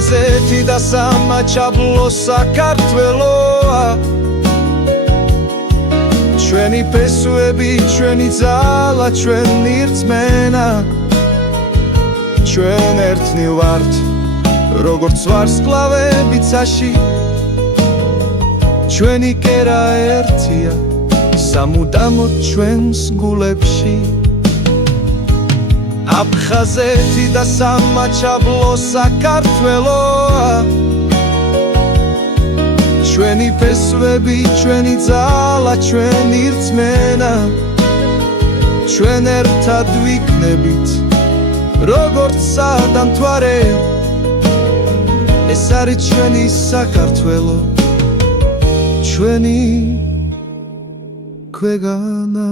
აფხაზეთი და სამაჩაბლო საქართველოა ჩვენი ფესვები, ჩვენი ძალა, ჩვენი რწმენა ჩვენ ერთნი ვართ როგორც ვარსკვლავები ცაში ჩვენი კერა ერთია სამუდამოდ ჩვენს გულებში აფხაზეთი და სამაჩაბლო საქართველოა ჩვენი ფესვები, ჩვენი ძალა, ჩვენი რწმენა ჩვენ ერთად ვიქნებით როგორც სადამთვარე ეს არის ჩვენი საქართველო ჩვენი ქვეყანა